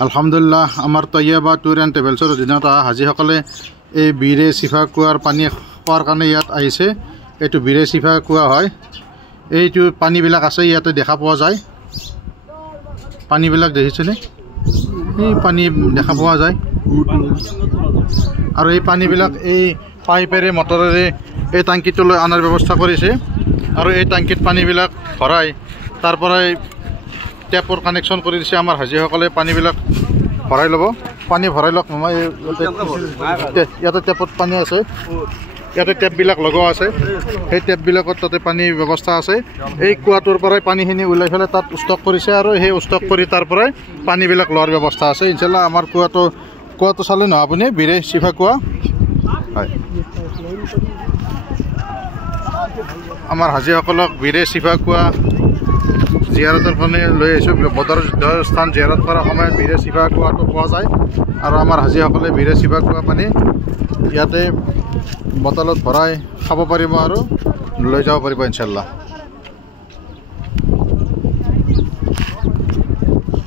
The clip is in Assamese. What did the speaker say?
আলহামদুলিল্লাহ আমাৰ তৈয়বা টুৰ এণ্ড ট্ৰেভেলছৰ অধীনত হাজীসকলে এই বীৰে চিফা কুৱাৰ পানী খোৱাৰ কাৰণে ইয়াত আহিছে। এইটো বীৰে চিফা কুৱা হয়। এইটো পানীবিলাক আছে ইয়াতে দেখা পোৱা যায়। পানীবিলাক দেখিছেনে? এই পানী দেখা পোৱা যায় আৰু এই পানীবিলাক এই পাইপেৰে মটৰেৰে এই টাংকিটোলৈ অনাৰ ব্যৱস্থা কৰিছে আৰু এই টাংকিত পানীবিলাক ভৰাই তাৰ পৰাই টেপৰ কানেকশ্যন কৰি দিছে। আমাৰ হাজীসকলে পানীবিলাক ভৰাই ল'ব। পানী ভৰাই লওক। মামা ইয়াতে টেপত পানী আছে, ইয়াতে টেপবিলাক লগোৱা আছে। সেই টেপবিলাকত তাতে পানীৰ ব্যৱস্থা আছে। এই কুৱাটোৰ পৰাই পানীখিনি ওলাই পেলাই তাত ষ্টক কৰিছে আৰু সেই ষ্টক কৰি তাৰ পৰাই পানীবিলাক লোৱাৰ ব্যৱস্থা আছে। ইনশাল্লাহ আমাৰ কুৱাটো চালে নহয় আপুনি বীৰে চিফা কুৱা হয়। আমাৰ হাজীসকলক বীৰে চিফা কুৱা জিয়াৰতৰ কাৰণে লৈ আহিছোঁ। বদৰ স্থান জিয়াৰত কৰাৰ সময়ত বীৰে চিফা কুৱাটো পোৱা যায় আৰু আমাৰ হাজীসকলে বীৰে চিফা কুৱা পানী ইয়াতে বটলত ভৰাই খাব পাৰিব আৰু লৈ যাব পাৰিব ইনশাল্লাহ।